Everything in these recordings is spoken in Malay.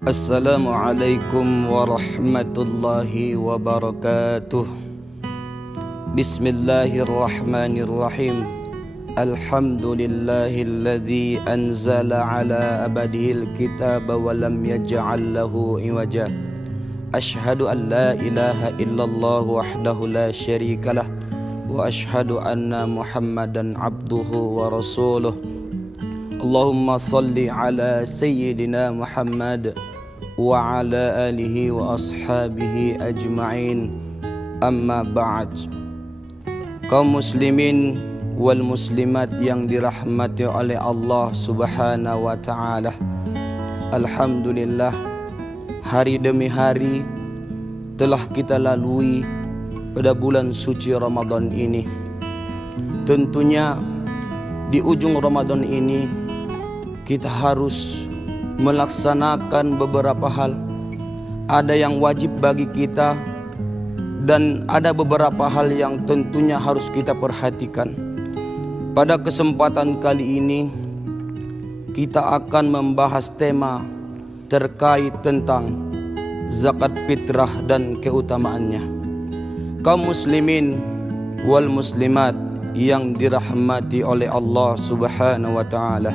Assalamualaikum warahmatullahi wabarakatuh. Bismillahirrahmanirrahim. Alhamdulillahilladzi anzala ala abadihil kitaba wa lam yaj'al lahu iwaja. Ashhadu an la ilaha illallah wahdahu la syarikalah wa ashhadu anna Muhammadan abduhu wa rasuluh. Allahumma salli ala sayyidina Muhammad wa ala alihi wa ashabihi ajma'in. Amma ba'd. Kaum muslimin wal muslimat yang dirahmati oleh Allah Subhanahu wa taala. Alhamdulillah, hari demi hari telah kita lalui pada bulan suci Ramadan ini. Tentunya di ujung Ramadan ini kita harus melaksanakan beberapa hal. Ada yang wajib bagi kita dan ada beberapa hal yang tentunya harus kita perhatikan. Pada kesempatan kali ini kita akan membahas tema terkait tentang zakat fitrah dan keutamaannya. Kaum muslimin wal muslimat yang dirahmati oleh Allah Subhanahu wa taala.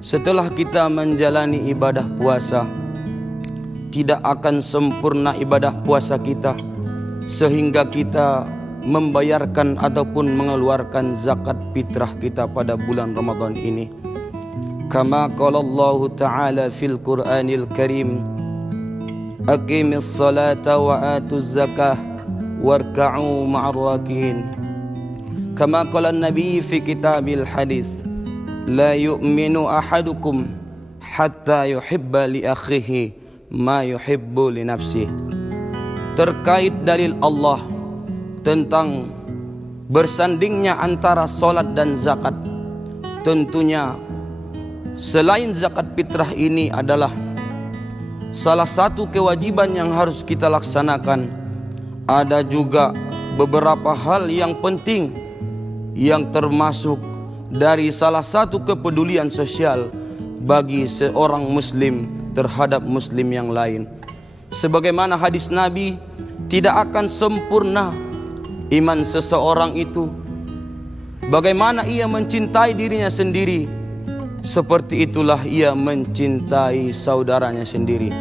Setelah kita menjalani ibadah puasa, tidak akan sempurna ibadah puasa kita sehingga kita membayarkan ataupun mengeluarkan zakat fitrah kita pada bulan Ramadan ini. Kama qala Allah Ta'ala fil Qur'anil Karim, aqimis salata wa atuz zakah warka'u ma'ar rakiin. Kama qala an-nabi fi kitabil hadits, la yu'minu ahadukum hatta yuhibba li akhihi ma yuhibbu li nafsihi. Terkait dalil Allah tentang bersandingnya antara solat dan zakat, tentunya selain zakat fitrah ini adalah salah satu kewajiban yang harus kita laksanakan, ada juga beberapa hal yang penting yang termasuk dari salah satu kepedulian sosial bagi seorang muslim terhadap muslim yang lain. Sebagaimana hadis Nabi, tidak akan sempurna iman seseorang itu bagaimana ia mencintai dirinya sendiri, seperti itulah ia mencintai saudaranya sendiri.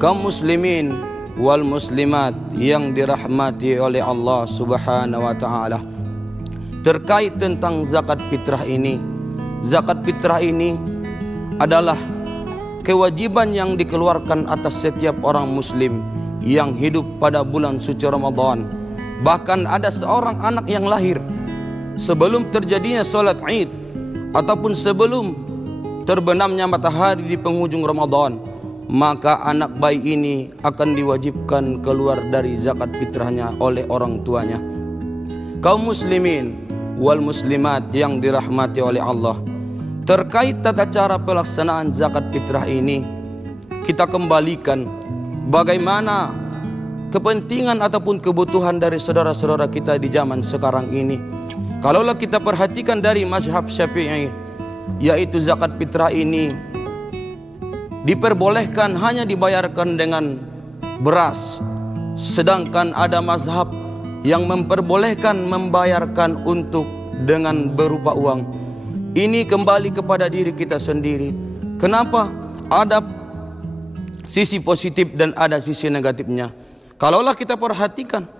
Kaum muslimin wal muslimat yang dirahmati oleh Allah Subhanahu wa taala, terkait tentang zakat fitrah ini. Zakat fitrah ini adalah kewajiban yang dikeluarkan atas setiap orang muslim yang hidup pada bulan suci Ramadan. Bahkan ada seorang anak yang lahir sebelum terjadinya salat Id ataupun sebelum terbenamnya matahari di penghujung Ramadan, maka anak bayi ini akan diwajibkan keluar dari zakat fitrahnya oleh orang tuanya. Kaum muslimin wal muslimat yang dirahmati oleh Allah, terkait tata cara pelaksanaan zakat fitrah ini, kita kembalikan bagaimana kepentingan ataupun kebutuhan dari saudara-saudara kita di zaman sekarang ini. Kalaulah kita perhatikan dari mazhab Syafi'i, yaitu zakat fitrah ini diperbolehkan hanya dibayarkan dengan beras, sedangkan ada mazhab yang memperbolehkan membayarkan untuk dengan berupa uang. Ini kembali kepada diri kita sendiri. Kenapa? Ada sisi positif dan ada sisi negatifnya. Kalaulah kita perhatikan,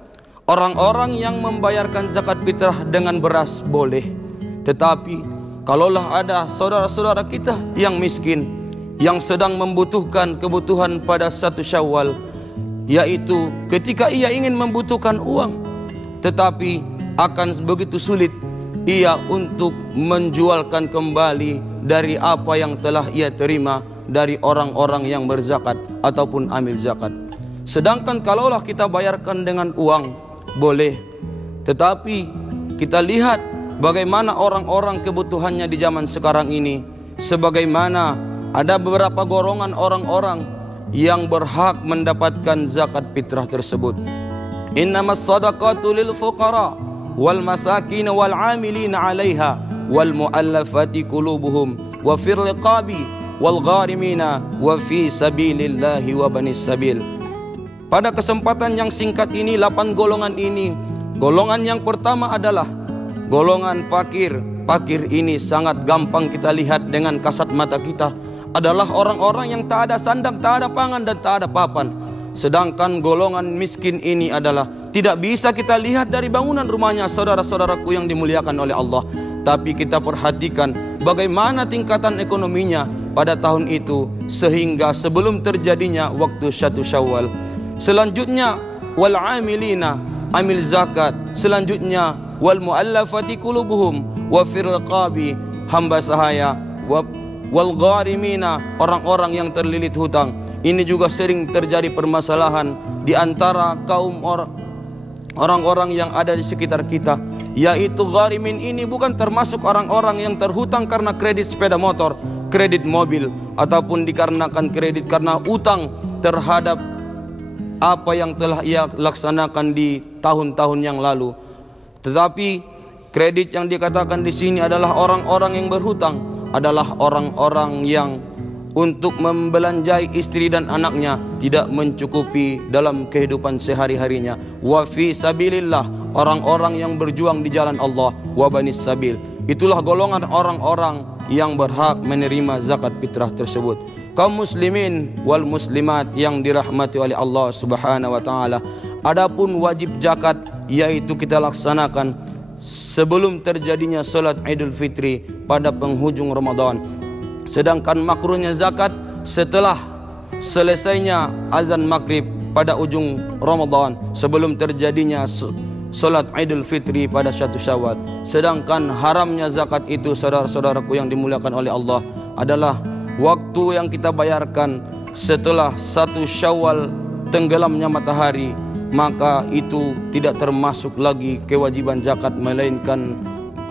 orang-orang yang membayarkan zakat fitrah dengan beras boleh. Tetapi kalaulah ada saudara-saudara kita yang miskin, yang sedang membutuhkan kebutuhan pada 1 Syawal, yaitu ketika ia ingin membutuhkan uang, tetapi akan begitu sulit ia untuk menjualkan kembali dari apa yang telah ia terima dari orang-orang yang berzakat ataupun amil zakat. Sedangkan kalaulah kita bayarkan dengan uang boleh, tetapi kita lihat bagaimana orang-orang kebutuhannya di zaman sekarang ini, sebagaimana ada beberapa golongan orang-orang yang berhak mendapatkan zakat fitrah tersebut. Innamas sadaqatu lil fuqara wal masakin wal amilin 'alaiha wal mu'allafati qulubuhum wa fir riqabi wal gharimina wa fi sabilillahi wa banis sabil. Pada kesempatan yang singkat ini, 8 golongan ini, golongan yang pertama adalah golongan fakir. Fakir ini sangat gampang kita lihat dengan kasat mata kita, adalah orang-orang yang tak ada sandang, tak ada pangan, dan tak ada papan. Sedangkan golongan miskin ini adalah tidak bisa kita lihat dari bangunan rumahnya, saudara-saudaraku yang dimuliakan oleh Allah. Tapi kita perhatikan bagaimana tingkatan ekonominya pada tahun itu, sehingga sebelum terjadinya waktu 1 Syawal. Selanjutnya wal amilina, amil zakat. Selanjutnya wal muallafati qulubuhum wa fir riqabi, hamba sahaya, wal gharimina, orang-orang yang terlilit hutang. Ini juga sering terjadi permasalahan di antara kaum orang-orang yang ada di sekitar kita, yaitu gharimin ini bukan termasuk orang-orang yang terhutang karena kredit sepeda motor, kredit mobil, ataupun dikarenakan kredit karena utang terhadap apa yang telah ia laksanakan di tahun-tahun yang lalu. Tetapi kredit yang dikatakan di sini adalah orang-orang yang berhutang, adalah orang-orang yang untuk membelanjai istri dan anaknya tidak mencukupi dalam kehidupan sehari-harinya. Wa fi sabilillah, orang-orang yang berjuang di jalan Allah. Wa banis sabil, itulah golongan orang-orang yang berhak menerima zakat fitrah tersebut. Kaum muslimin wal muslimat yang dirahmati oleh Allah Subhanahu wa taala, adapun wajib zakat yaitu kita laksanakan sebelum terjadinya salat Idul Fitri pada penghujung Ramadan. Sedangkan makruhnya zakat setelah selesainya azan maghrib pada ujung Ramadan, sebelum terjadinya salat Idul Fitri pada 1 Syawal. Sedangkan haramnya zakat itu, saudara-saudaraku yang dimuliakan oleh Allah, adalah waktu yang kita bayarkan setelah 1 Syawal tenggelamnya matahari, maka itu tidak termasuk lagi kewajiban zakat, melainkan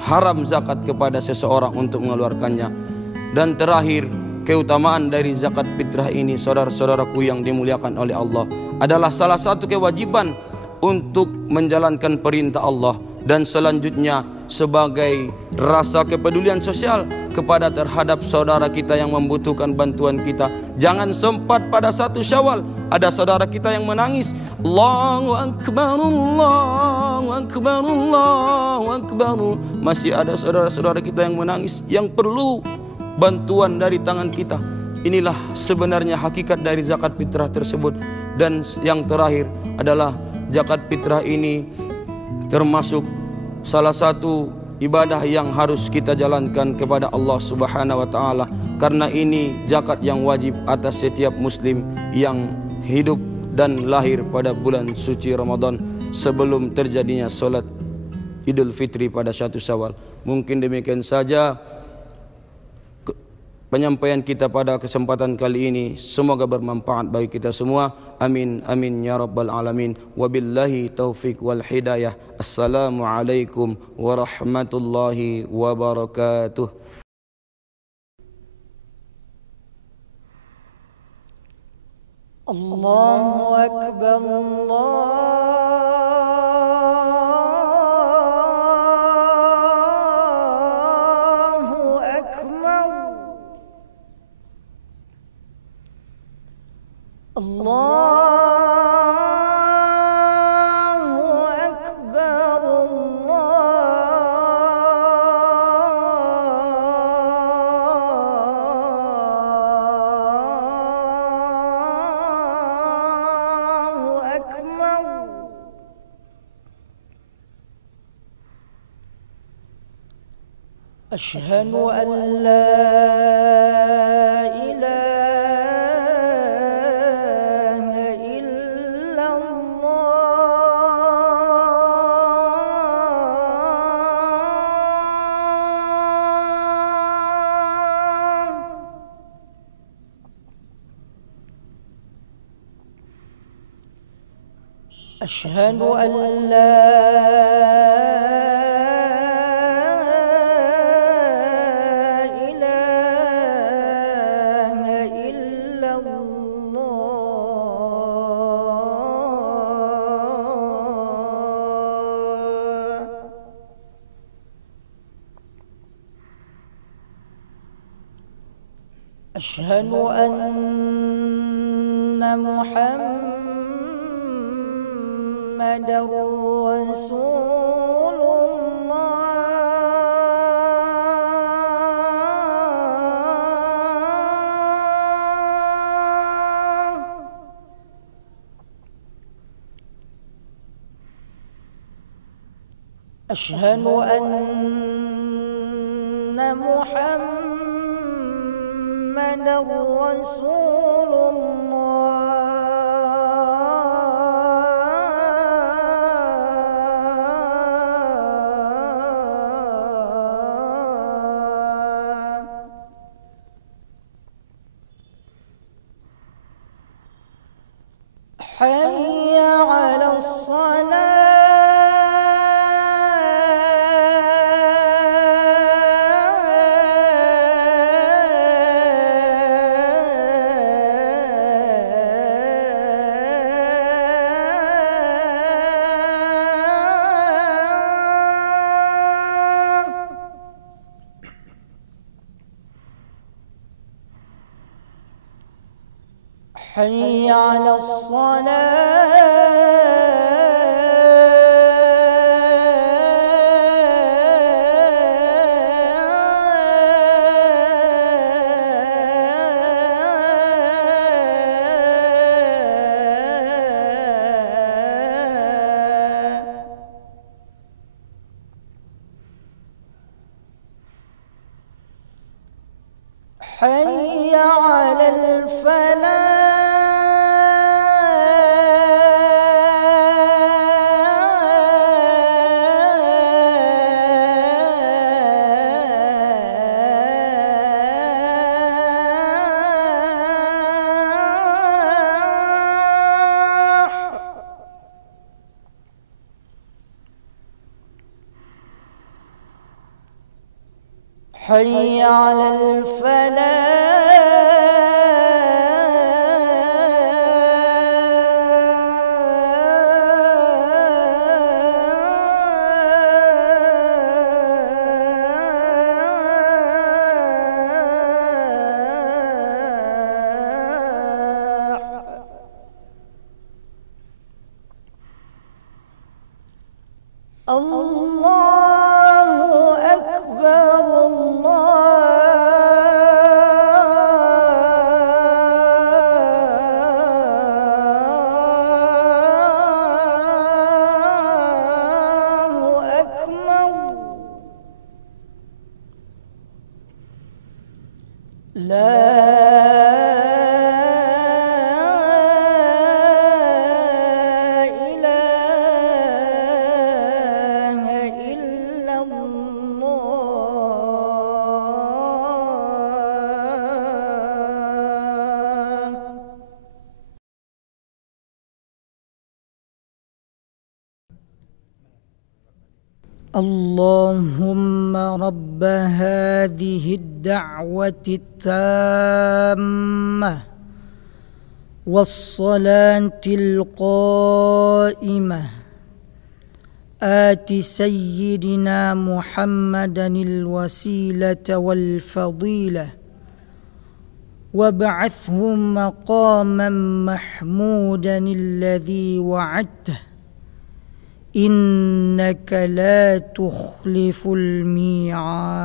haram zakat kepada seseorang untuk mengeluarkannya. Dan terakhir, keutamaan dari zakat fitrah ini, saudara-saudaraku yang dimuliakan oleh Allah, adalah salah satu kewajiban untuk menjalankan perintah Allah, dan selanjutnya sebagai rasa kepedulian sosial kepada terhadap saudara kita yang membutuhkan bantuan kita. Jangan sempat pada 1 Syawal ada saudara kita yang menangis, Allahu Akbar, Allahu Akbar, Allahu Akbar. Masih ada saudara-saudara kita yang menangis, yang perlu bantuan dari tangan kita. Inilah sebenarnya hakikat dari zakat fitrah tersebut. Dan yang terakhir adalah zakat fitrah ini termasuk salah satu ibadah yang harus kita jalankan kepada Allah Subhanahu wa taala, karena ini zakat yang wajib atas setiap muslim yang hidup dan lahir pada bulan suci Ramadan sebelum terjadinya salat Idul Fitri pada 1 Syawal. Mungkin demikian saja penyampaian kita pada kesempatan kali ini. Semoga bermanfaat bagi kita semua. Amin amin ya rabbal alamin. Wabillahi taufik wal hidayah. Assalamualaikum warahmatullahi wabarakatuh. Allahu akbar, Allah. Allahu akbar, Allahu akbar. Asyhadu an la أشهد أن لا إله إلا الله. أشهد أن محمدا رسول الله. أشهد أن محمدا رسول الله. حي على حي على حي على الفلاح. حي على الفلاح. الله أكبر الله أكبر. لا اللهم رب هذه الدعوة التامة والصلاة القائمة آت سيدنا محمدا الوسيلة والفضيلة وابعثه مقاما محمودا الذي وعدته إنك لا تخلف الميعاد.